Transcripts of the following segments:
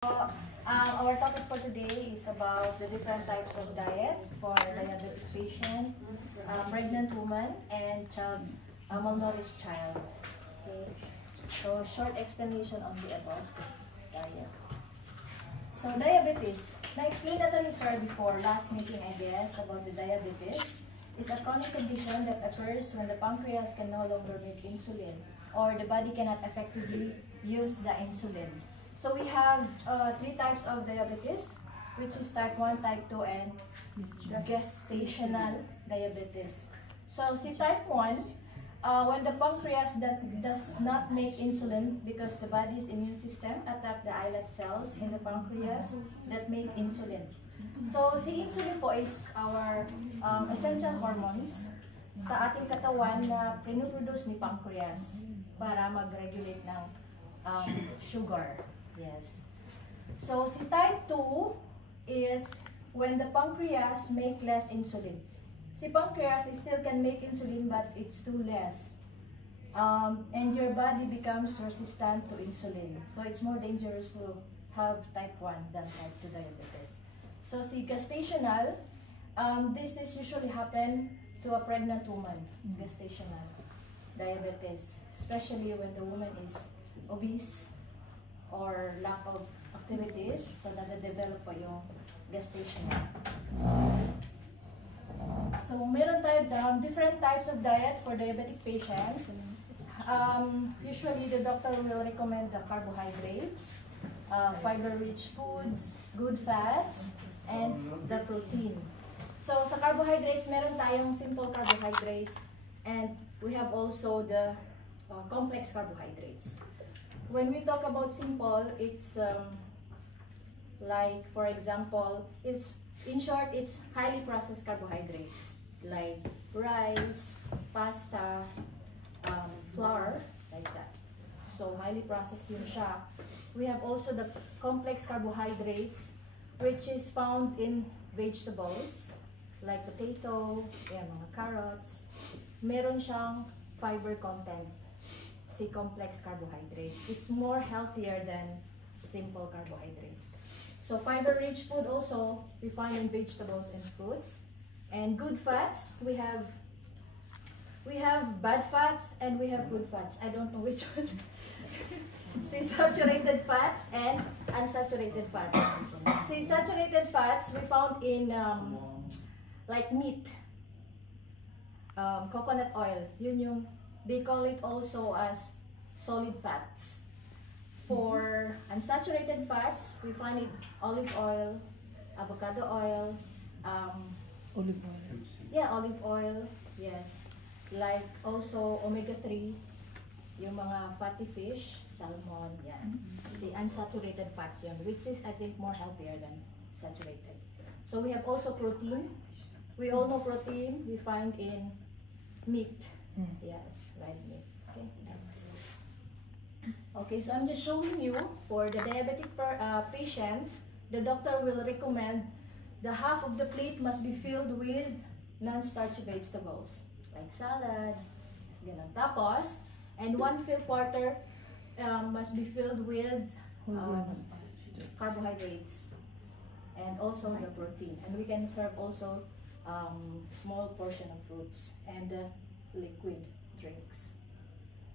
Our topic for today is about the different types of diet for diabetic patient, pregnant woman, and malnourished child. Okay. So short explanation on the above diet. So diabetes. Na-explain na to ni Sir before last meeting, I guess, about the diabetes. It's a chronic condition that occurs when the pancreas can no longer make insulin, or the body cannot effectively use the insulin. So we have three types of diabetes, which is type 1, type 2, and gestational diabetes. So see type 1, when the pancreas does not make insulin because the body's immune system attack the islet cells in the pancreas that make insulin. So si insulin po is our essential hormones sa ating katawan na pinoproduce ni pancreas para mag-regulate ng sugar. Yes. So si type 2 is when the pancreas make less insulin. Si pancreas still can make insulin but it's too less. And your body becomes resistant to insulin. So it's more dangerous to have type 1 than type 2 diabetes. So si gestational, this is usually happen to a pregnant woman, gestational diabetes, especially when the woman is obese or lack of activities, so nade-develop po yung gestational. So meron tayo different types of diet for diabetic patient. Usually the doctor will recommend the carbohydrates, fiber-rich foods, good fats, and the protein. So sa carbohydrates, meron tayong simple carbohydrates, and we have also the complex carbohydrates. When we talk about simple, it's like, for example, in short, it's highly processed carbohydrates like rice, pasta, flour, like that. So highly processed yun siya. We have also the complex carbohydrates, which is found in vegetables like potato, mga carrots. Meron siyang fiber content. Si complex carbohydrates. It's more healthier than simple carbohydrates. So fiber-rich food also we find in vegetables and fruits. And good fats, we have bad fats and we have good fats. I don't know which one. See saturated fats and unsaturated fats. See saturated fats we found in like meat, coconut oil. Yun yung they call it also as solid fats. For unsaturated fats, we find it olive oil, avocado oil, olive oil. Yeah, olive oil, yes. Like also omega-3, yung mga fatty fish, salmon, yan. See, unsaturated fats yun, which is, I think, more healthier than saturated. So we have also protein. We all know protein, we find in meat. Yes, red meat. Okay, next. Okay, so I'm just showing you for the diabetic patient, the doctor will recommend the half of the plate must be filled with non-starchy vegetables like salad, ganun. Tapos, and 1/5 quarter must be filled with carbohydrates and also the protein. And we can serve also small portion of fruits and liquid drinks.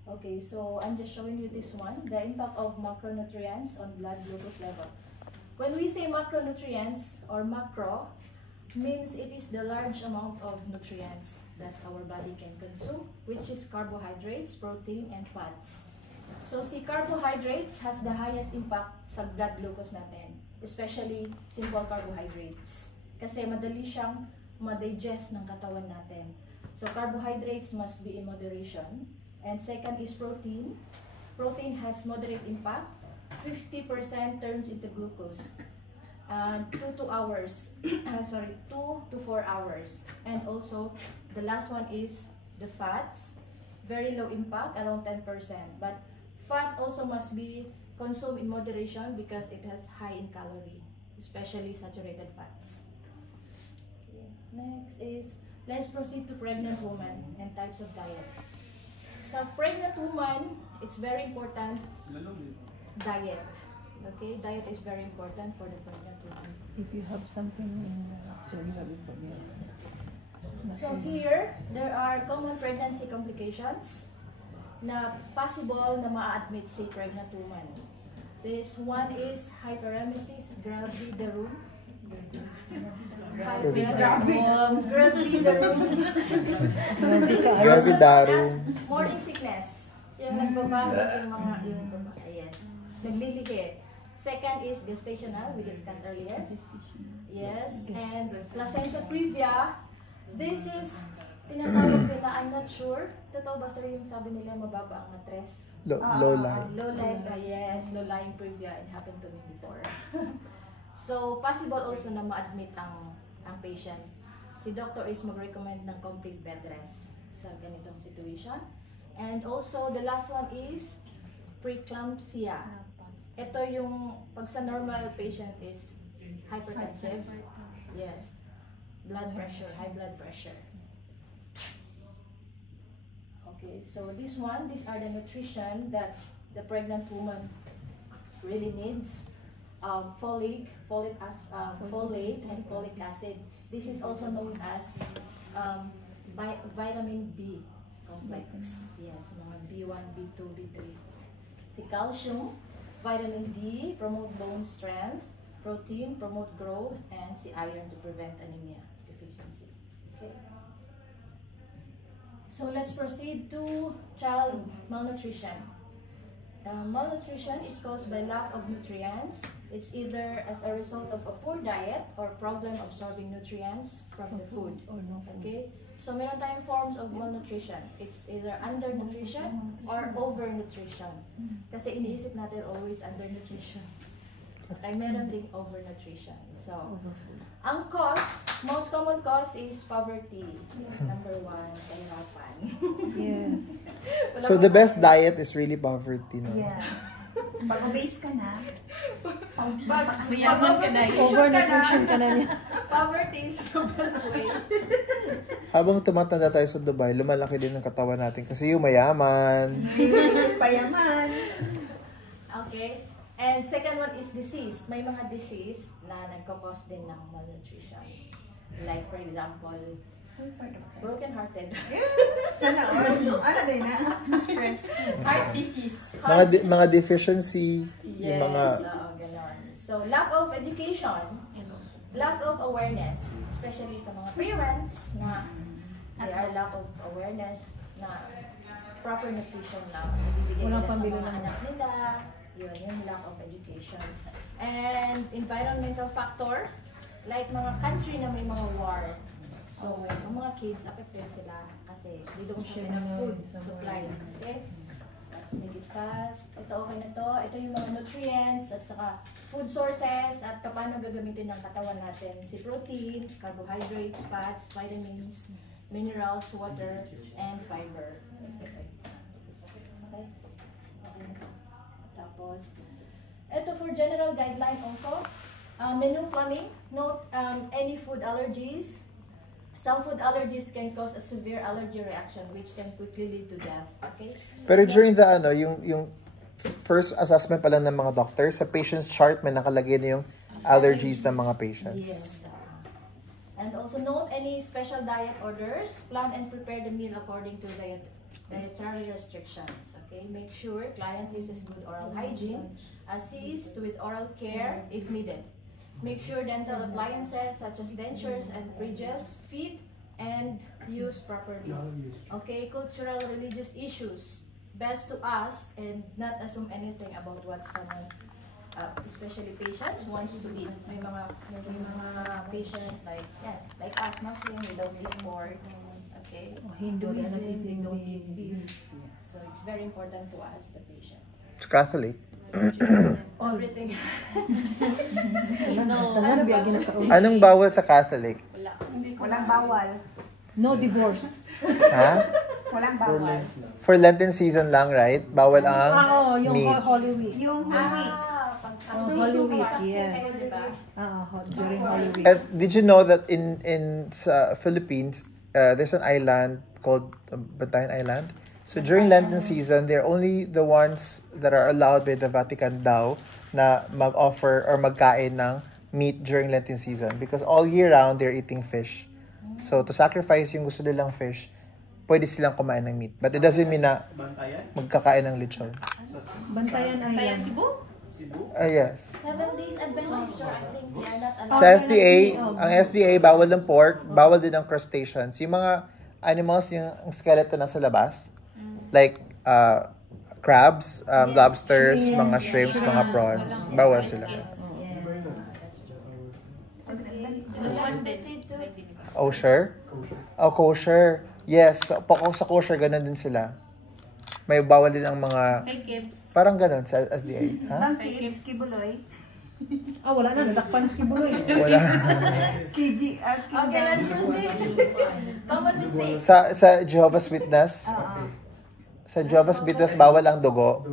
Okay, so I'm just showing you this one, the impact of macronutrients on blood glucose level. When we say macronutrients or macro, means it is the large amount of nutrients that our body can consume, which is carbohydrates, protein, and fats. So si carbohydrates has the highest impact sa blood glucose natin, especially simple carbohydrates. Kasi madali siyang ma-digest ng katawan natin. So carbohydrates must be in moderation. And second is protein. Protein has moderate impact. 50% turns into glucose. 2 to 4 hours. And also, the last one is the fats. Very low impact, around 10%. But fat also must be consumed in moderation because it has high in calorie, especially saturated fats. Okay. Next is, let's proceed to pregnant woman and types of diet. Sa pregnant woman, it's very important diet. Okay, diet is very important for the pregnant woman. If you have something, actually you have it for me. So here, there are common pregnancy complications na possible na ma-admit si pregnant woman. This one is hyperemesis gravidarum. Gravidarum. Gravidarum. Morning sickness. Yung nagbabawag yung mga, yes. Naglilihi. Second is gestational, we discussed earlier. Yes, and placenta previa. This is, tinatawag nila, I'm not sure. Totoo ba sir yung sabi nila mababa ang matres? Low lying. Low lying, yes, low lying previa. It happened to me before. So, possible also na ma-admit ang patient. Si doctor is mag-recommend ng complete bed rest sa ganitong situation. And also, the last one is preeclampsia. Ito yung, pag sa normal patient is hypertensive. Yes. Blood pressure, high blood pressure. Okay, so these are the nutrition that the pregnant woman really needs. Folate and folic acid. This is also known as vitamin B complex. Yes, mga B1, B2, B3. Si calcium, vitamin D, promote bone strength, protein, promote growth, and si iron to prevent anemia deficiency. Okay. So let's proceed to child malnutrition. Malnutrition is caused by lack of nutrients. It's either as a result of a poor diet or problem absorbing nutrients from the food. Okay? So meron tayong forms of malnutrition. It's either undernutrition or overnutrition. Kasi iniisip natin always undernutrition. Ay meron ding overnutrition. So, ang cause, most common cause is poverty. Number one, kahirapan. Yes. So the best diet is really poverty, no? Yeah. Pag obese ka na, Mayaman ka na. Overnutrition ka na niya. Poverty is the best way. Habang tumatanda tayo sa Dubai, lumalaki din ang katawan natin kasi yung mayaman. payaman. Okay. And second one is disease. May mga disease na nagkakos din ng malnutrition. Like for example, broken-hearted. Sana all. Ano din na? Stress. Heart disease. Mga deficiency. Yes, Yung mga... ganon. So, lack of education, lack of awareness, especially sa mga parents na they are lack of awareness na proper nutrition na ibibigay nila sa mga anak nila. Yun, yung lack of education. And environmental factor, like mga country na may mga war. So, yung mga kids, affected sila kasi they don't have enough food supply. Okay? Let's make it fast. Ito okay na to. Ito yung mga nutrients at saka food sources at paano gagamitin ng katawan natin. Si protein, carbohydrates, fats, vitamins, minerals, water, and fiber. Okay? Tapos, ito for general guideline also. Menu planning. Note any food allergies. Some food allergies can cause a severe allergy reaction which can quickly lead to death. Okay? Pero during the yung first assessment pa lang ng mga doctors, sa patient's chart may nakalagay na yung allergies ng mga patients. Yes. And also note any special diet orders. Plan and prepare the meal according to dietary restrictions. Okay? Make sure client uses good oral hygiene. Assist with oral care if needed. Make sure dental appliances such as dentures and bridges fit and used properly. Okay, cultural religious issues. Best to ask and not assume anything about what someone, especially patients, wants to eat. May mga patient like us, Muslim, we don't eat pork. Okay, Hinduism, they don't eat beef. So it's very important to ask the patient. It's Catholic. Everything. Anong bawal sa Catholic? Walang bawal. No divorce. Ha? Walang bawal. For Lenten season lang, right? Bawal ang yung meat. Holy Week. Yung Holy Holy Week, yes. During Holy Week. Did you know that in Philippines, there's an island called Bantayan Island? So during Lenten season, they're only the ones that are allowed by the Vatican daw na mag-offer or magkain ng meat during Lenten season because all year round they're eating fish. So to sacrifice yung gusto nilang fish, pwede silang kumain ng meat. But it doesn't mean na magkakain ng lechon. Bantayan Island. Yes. 7 days Adventist, sir, I think they are not allowed. Sa SDA, ang SDA, bawal ng pork, bawal din ng crustaceans. Yung mga animals, yung skeleton nasa labas, like crabs, lobsters, mga shrimps, mga prawns, bawal sila. Kosher? Oh, kosher. Yes, sa kosher, ganun din sila. May bawal din ang mga... Parang ganun sa SDA. Ang kids, kibuloy. Wala na. Nadakpan si Kibuloy. Wala. KG, Okay, let's proceed. Common mistakes. Sa Jehovah's Witness, sa Jehovah's Witness, bawal ang dugo.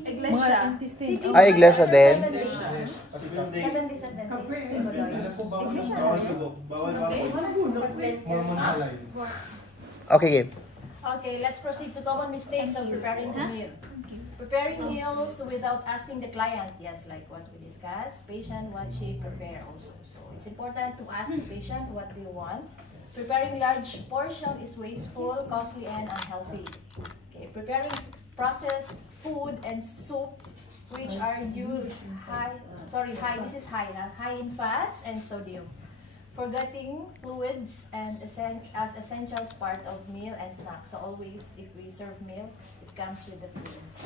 Mga intestine. Ay, iglesia din. 7 days Adventist. Okay, game. Okay, let's proceed to common mistakes of preparing the meal. Preparing meals without asking the client, yes, like what we discussed, patient, what she prepare also. So it's important to ask the patient what they want. Preparing large portion is wasteful, costly, and unhealthy. Okay, preparing processed food and soup, which are high in fats and sodium. Forgetting fluids and as essentials part of meal and snack. So always, if we serve meal, it comes with the fluids.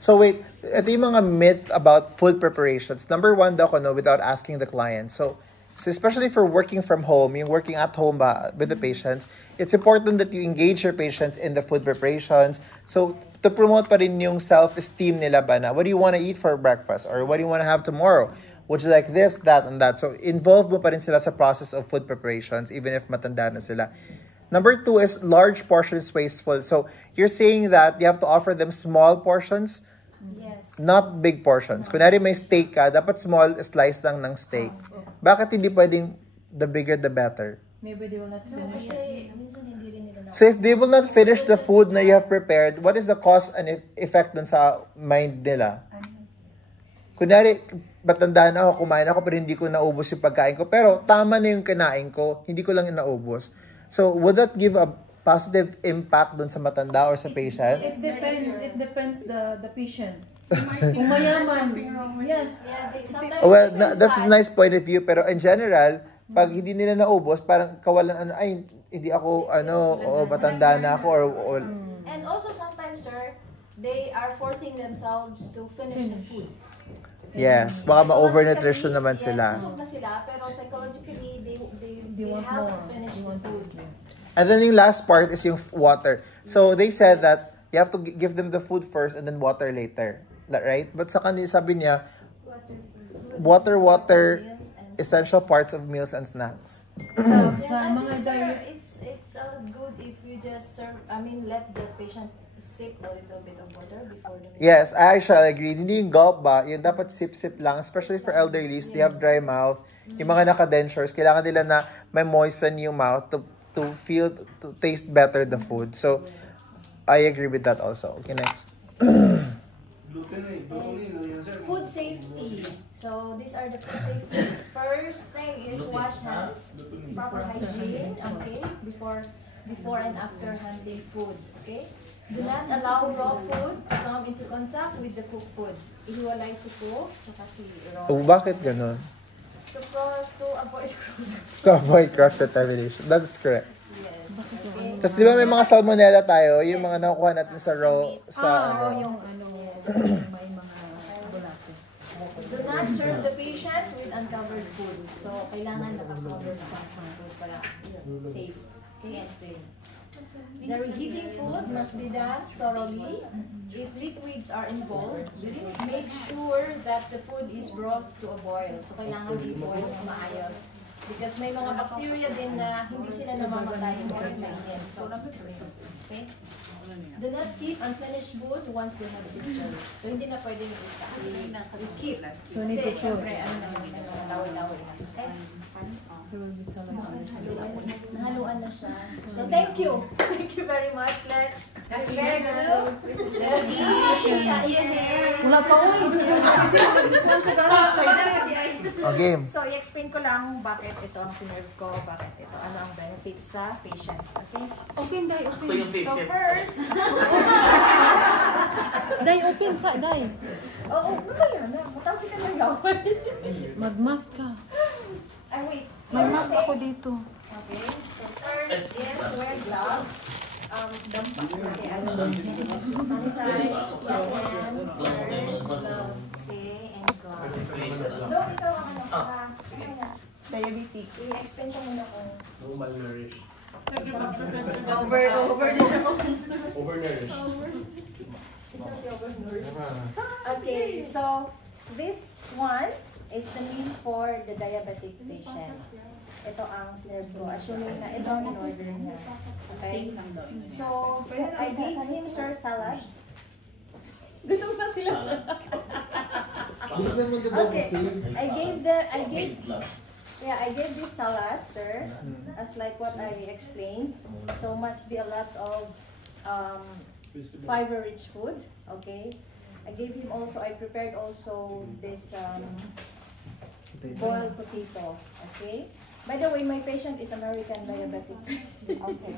So wait, ito yung mga myth about food preparations. Number one daw, without asking the client. So especially for working from home, yung working at home ba with the patients, it's important that you engage your patients in the food preparations. So to promote pa rin yung self-esteem nila ba na, what do you want to eat for breakfast? Or what do you want to have tomorrow? Would you like this, that, and that? So, involve mo pa rin sila sa process of food preparations, even if matanda na sila. Number two is large portions wasteful. So, you're saying that you have to offer them small portions, Yes. not big portions. Kunwari may steak ka, dapat small slice lang ng steak. Bakit hindi pwedeng the bigger the better? Maybe they will not finish it. Kasi minsan hindi rin nila So, if they will not finish the food na you have prepared, what is the cause and effect dun sa mind nila? Kunwari, matanda na ako, kumain ako, pero hindi ko naubos yung pagkain ko. Pero tama na yung kinain ko, hindi ko lang naubos. So, would that give a positive impact dun sa matanda or sa patient? It depends the patient. Kung mayaman, yes. Yeah, they sometimes Well, they that's a decide. nice point of view. Pero in general, pag hindi nila naubos, parang kawalan, ay, hindi ako, matanda na ako, or And also sometimes, sir, they are forcing themselves to finish the food. yes, baka ma-overnutrition naman sila. Yes, busog na sila, pero psychologically, they want have more. to finish They the want food. And then yung last part is yung water. So they said that you have to give them the food first and then water later. Right? But sa kanila, sabi niya, water, essential parts of meals and snacks. Yes, Sa I mga think, sir, diet, it's good if you just serve, let the patient sip a little bit of water before the meal. Yes, I actually agree. Hindi yung gulp ba, yung dapat sip-sip lang, especially for elderlies, they have dry mouth. Yung mga naka-dentures, kailangan nila na may moisten yung mouth to taste better the food. So, I agree with that also. Okay, next. Food safety. So these are the food safety. First thing is wash hands, proper hygiene, okay, before and after handling food, okay. Do not allow raw food to come into contact with the cooked food. Ihiwalay si cook, tsaka si raw. Oh, bakit ganun? To avoid cross. To avoid cross-contamination. That's correct. Yes. Okay. Tapos di ba may mga salmonella tayo, yung mga nakukuha natin sa raw, yung may mga bulate. Do not serve the patient with uncovered food. So, kailangan naka-cover sa food para safe. Okay, and clean. The reheating food must be done thoroughly. If liquids are involved, make sure that the food is brought to a boil. So, kailangan i-boil na maayos. Because may mga bacteria din na hindi sila namamatay kahit mainit. So, okay? Do not keep unfinished food once they have been served. So, hindi na pwedeng i-keep. So, need to Kasi, chew. syempre, laway-laway na. Okay? There will be some Nahaluan na siya. So, thank you. Thank you very much. Let's Very good. Wala pa ko. O, game. So, i-explain ko lang bakit ito ang sinerve ko, bakit ito, ano ang benefits sa patient. Okay? Open, Day, open. So, first, Day, open sa, Day. oo, mamaya na. Matang sila ng laway. Mag-mask ka. Ay, wait. May mask ako dito. Okay. So, first is wear gloves. Dampak. Okay, ano ba? Sanitize your hands first. Gloves. Okay, and gloves. Dok, ikaw ang ano ka? Diabetic. I-explain ko muna kung Malnourished. overnourished. Okay, so this one is the meal for the diabetic patient. Ito ang sinerve ko. Assuming na ito ang in-order niya. Okay? So, I gave him, sir, salad. Gusto na sila, sir. Okay. I gave this salad, sir, as like what I explained. So, must be a lot of fiber-rich food. Okay? I gave him also, I prepared also this boiled potato. Okay? By the way, my patient is American diabetic. Okay.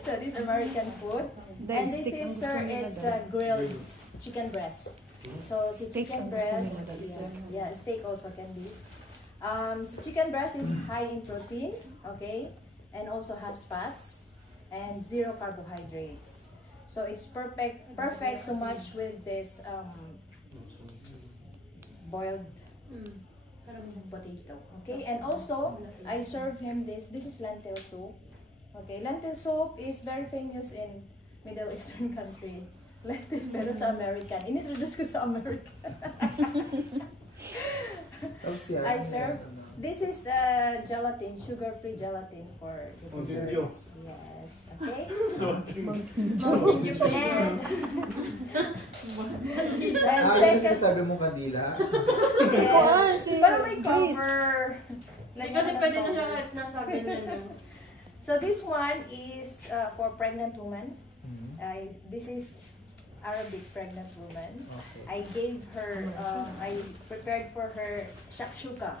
So this American food. And this is, sir, it's grilled chicken breast. So the chicken breast, yeah, steak also can be. So chicken breast is high in protein, okay, and also has fats and 0 carbohydrates. So it's perfect to match with this boiled potato. Okay, and also I serve him this. This is lentil soup. Okay, lentil soup is very famous in Middle Eastern country. Lentil pero sa American. Inintroduce ko sa American. I serve. This is gelatin, sugar-free gelatin for the desserts. Yes. Okay. And second, sabi mo kandila? yes. Para may cover. Kasi pwede na siya kahit nasa ganyan. So this one is for pregnant women. This is Arabic pregnant woman. I gave her, I prepared for her shakshuka.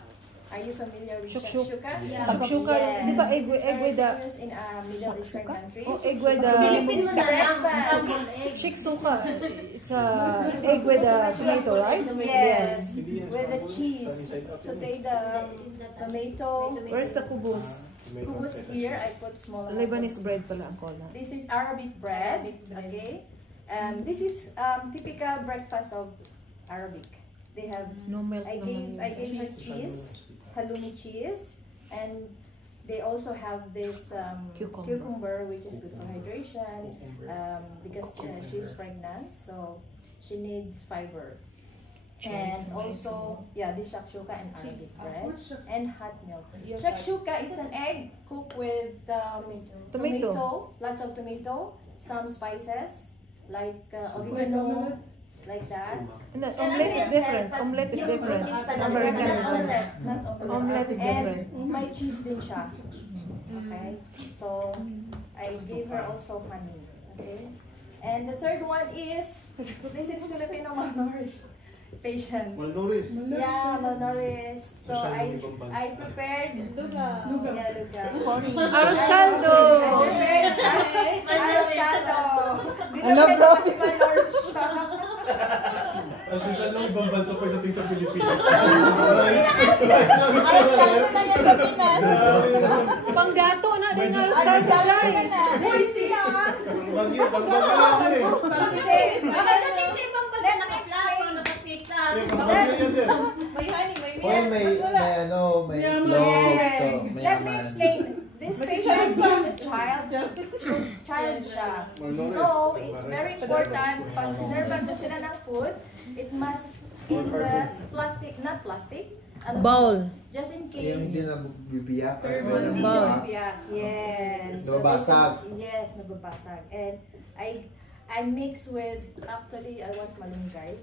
Are you familiar with shakshuka? Yeah. Shakshuka, Yes. di ba egg with the... Famous in Middle Eastern countries. Oh, egg with the... Philippine mo na lang. Breakfast. Shakshuka. It's a egg with the tomato, right? Yes, with the cheese. Saute the tomato. Where's the kubus? Kubus here, I put small amount. Lebanese bread pala ang kola. This is Arabic bread. Okay. This is typical breakfast of Arabic. They have. No milk I gave her cheese, halloumi cheese, and they also have this cucumber, which is good for hydration. Because she's pregnant, so she needs fiber. And also, yeah, this shakshuka and Arabic bread and hot milk. Shakshuka is an egg cooked with tomato, lots of tomato, some spices like oregano, like that. No, omelette is different. Omelette is different. American Not omelette is different. And may cheese din siya. Okay? So, I gave her also honey. Okay? And the third one is, this is Filipino malnourished patient. Malnourished? Yeah, malnourished. So, I prepared luga. Yeah, luga. Arroz caldo! I prepared arroz caldo. Ano, bro? Ang social lang ibang bansa pagdating sa Pilipinas. Panggato na din arroz caldo dyan. Uy, siya! Pagbagal yan eh. Pagdating sa ibang bansa, nakaplato, nakapix sa Pagbagal yan sir. may honey, may Oy, milk. may itlog, Yes. so may Let me yaman. explain. This patient is a child siya. So, it's very important, pag sinervan mo sila ng food, it must in the plastic, not plastic, ano, Bowl. just in Yung hindi case. na bibiyak. Hindi Bowl. nabibiyak. Yes. Nababasag. Yes, nababasag. And I mix with, actually, I want malunggay.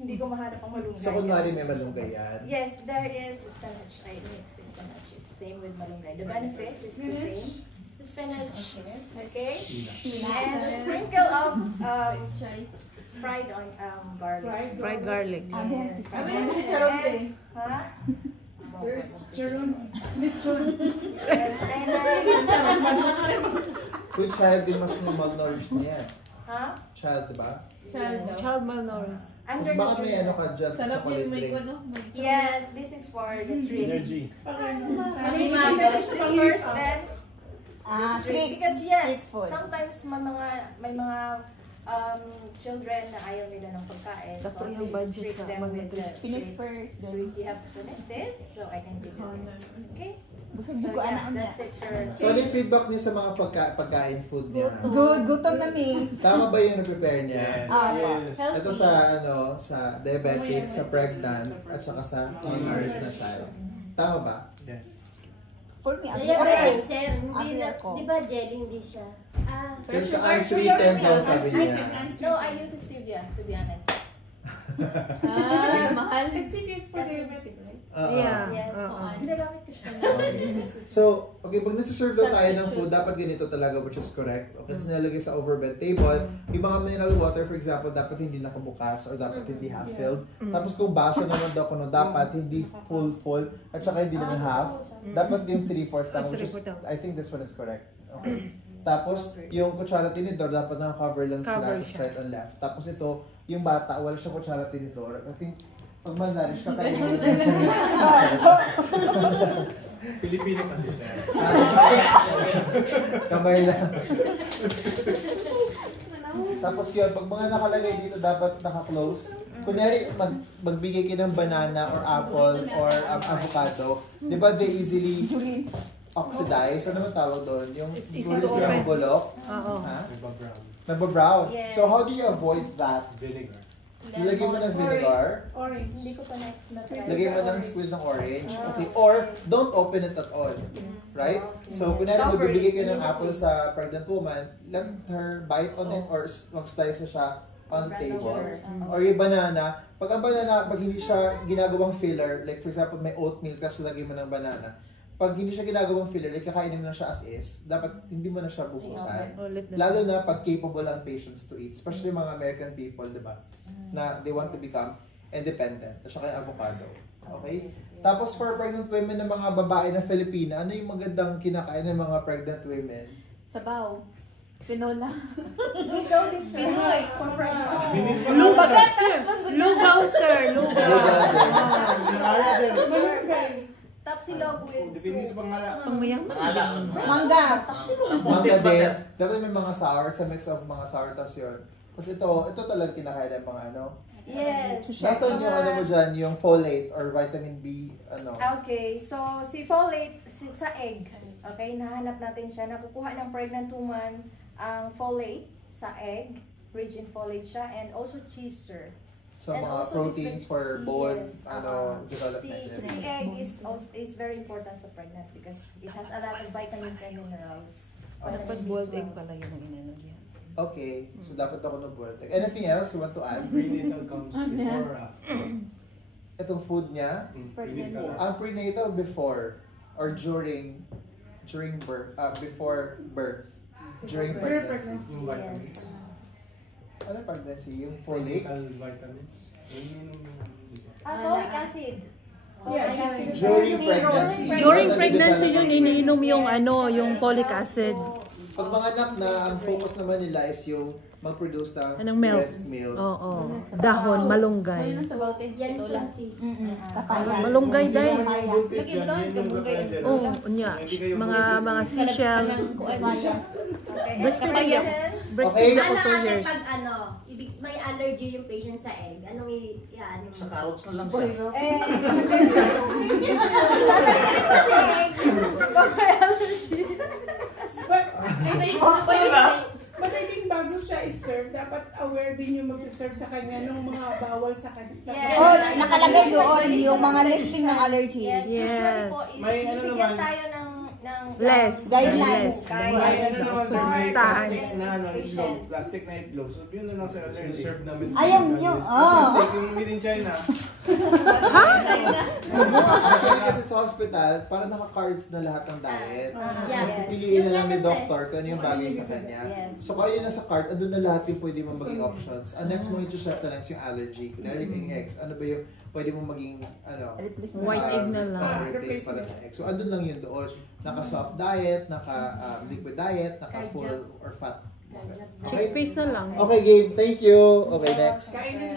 Hindi ko mahanap ang malunggay. So, kunwari may malunggay yan. Yes, there is spinach. I mix spinach. It's same with malunggay. The benefits is the same. Spinach. Okay? And a sprinkle of fried on garlic. Fried garlic. Yes. Sabi naman si Charot eh. Huh? There's Charon. Lechon. Yes. And Kung child, di mas malnourished niya. huh? Child, diba? Child malnourished. Tapos bakit may ano ka dyan, Sarap chocolate yung may drink? ano. Yes, this is for the treat. Energy. I need to finish this first, then Treat. because yes, Treat food. sometimes may mga children na ayaw nila ng pagkain. Dapat So yung please budget treat sa them with the Finish treats. first, So then- you have to finish this, so I can give you this. Okay? Busog So ko yeah, anak that's it, sure. So, ano yung feedback niya sa mga pagkain food niya? Good, gutom na mi. Tama ba yung na-prepare niya? Yes. Ito sa sa diabetic, sa pregnant, at saka sa malnourished na child. Tama ba? Yes. For me, Diabetes, sir. Ate Hindi na, ako. di ba jelly hindi siya? Ah. Pero sa unsweetened daw sabi niya. No, I use stevia, to be honest. Mahal. STP is for diabetic, right? Oo. Yeah. Yes. Oo. Ginagamit ko siya. So, okay, pag nagsiserve daw tayo ng food, dapat ganito talaga, which is correct. Okay, so nilalagay sa overbed table. Yung mga mineral water, for example, dapat hindi nakabukas or dapat hindi half-filled. Tapos kung baso naman daw kuno, dapat hindi full, at saka hindi naman half. Dapat yung 3/4 lang, which is, I think this one is correct. Okay. Tapos, yung kutsara tinidor, dapat naka-cover lang sila, Cover tapos siya. right and left. Tapos ito, yung bata, wala siya kutsara tinidor. I think, pag malnourished ka, kainin mo na Pilipino kasi sir. kamay lang. Tapos yun, pag mga nakalagay dito, dapat naka-close. Kunyari, magbigay kayo ng banana or apple or avocado, di ba they easily oxidize? Ano naman tawag doon? Yung It's easy tuloy to silang open. bulok. Oo. Ha? May brown. Nababrown. Yes. So how do you avoid that? Vinegar. Ilagay mo ng vinegar, Hindi ko pa na-try. lagay mo ng squeeze ng orange, okay? Or don't open it at all. Right? So, kunwari magbibigay kayo ng apple sa pregnant woman, let her bite on it or mag-slice na siya on the table. Or yung banana, pag ang banana, pag hindi siya ginagawang filler, like for example, may oatmeal, tapos lagay mo ng banana, pag hindi siya ginagawang filler, like kakainin mo na siya as is, dapat hindi mo na siya bubusan. Ulit na. Lalo na pag capable ang patients to eat, especially mga American people, di ba? Na they want to become independent. At saka yung avocado. Okay? Tapos for pregnant women ng mga babae na Filipina, ano yung magandang kinakain ng mga pregnant women? Sabaw. Pinola. Lugaw din, sir. Pinoy. Binis pa Lugaw, lang. sir. Lugaw, sir. Lugaw. Sinaya din. Tapsilog with Binis soup. pa nga lang. Pangmayaman. Mangga. Mangga din. Dapat may mga sour, sa mix of mga sour, tapos yun. Tapos ito talaga kinakain ng mga ano. Yes. Nasaan yung ano mo dyan, yung folate or vitamin B, ano? Okay, so si folate sa egg. Okay, nahanap natin siya. Nakukuha ng pregnant woman ang folate sa egg. Rich in folate siya. And also cheese, sir. So And mga also proteins this- for bone, yes, development. Si egg is very important sa pregnant because it has a lot of vitamins and minerals. Dapat boiled egg pala yung inano niya. Okay, so dapat ako ng anything else you want to add? Prenatal comes before or after. Itong food niya, Prenatal. ang prenatal before or during birth, before birth, during pregnancy. Yung vitamins. Ano pregnancy? Yung folate? Prenatal vitamins. Yun yung Folic acid. Yeah, Folic acid. During pregnancy. During pregnancy yun, iniinom yung ano, yung folic acid. Pag mga anak na, ang focus naman nila is yung mag-produce ng Anong milk? breast milk. Oo. Dahon, malunggay. Yan sulti. Malunggay dahil. Lagi mo daw, Oo, unya. Mga seashell. Breastfeeding yan. Breastfeeding ako 2 years. Pag ano, may allergy yung patient sa egg, anong i-ano? Sa carrots na lang siya. But I think bago siya i-serve, dapat aware din yung magsiserve sa kanya ng mga bawal sa kanya. Yes. Oh, nakalagay doon yung mga listing ng allergies. Yes, usually po is May ano bibigyan naman. tayo ng Less. Guidelines. May ano naman sir, may Tahan. plastic na ano, itlog. Plastic na itlog. So yun na lang sir, serve namin. Ay, yung, Plastic yung made in China. kasi sa hospital, parang naka-cards na lahat ng diet. Yes. Mas pipiliin na lang ni doctor kung ano yung bagay sa kanya. Yes. So kung ayun na sa card, andun na lahat yung pwede mong maging options. Ang next mo i-check na lang yung allergy. Kunwari yung eggs, ano ba yung pwede mong maging, White egg na lang. replace para sa egg. So andun lang yun doon. Naka-soft diet, naka-liquid diet, naka-full or fat. Okay. Chickpeas na lang. Okay, game. Thank you. Okay, next. Kainin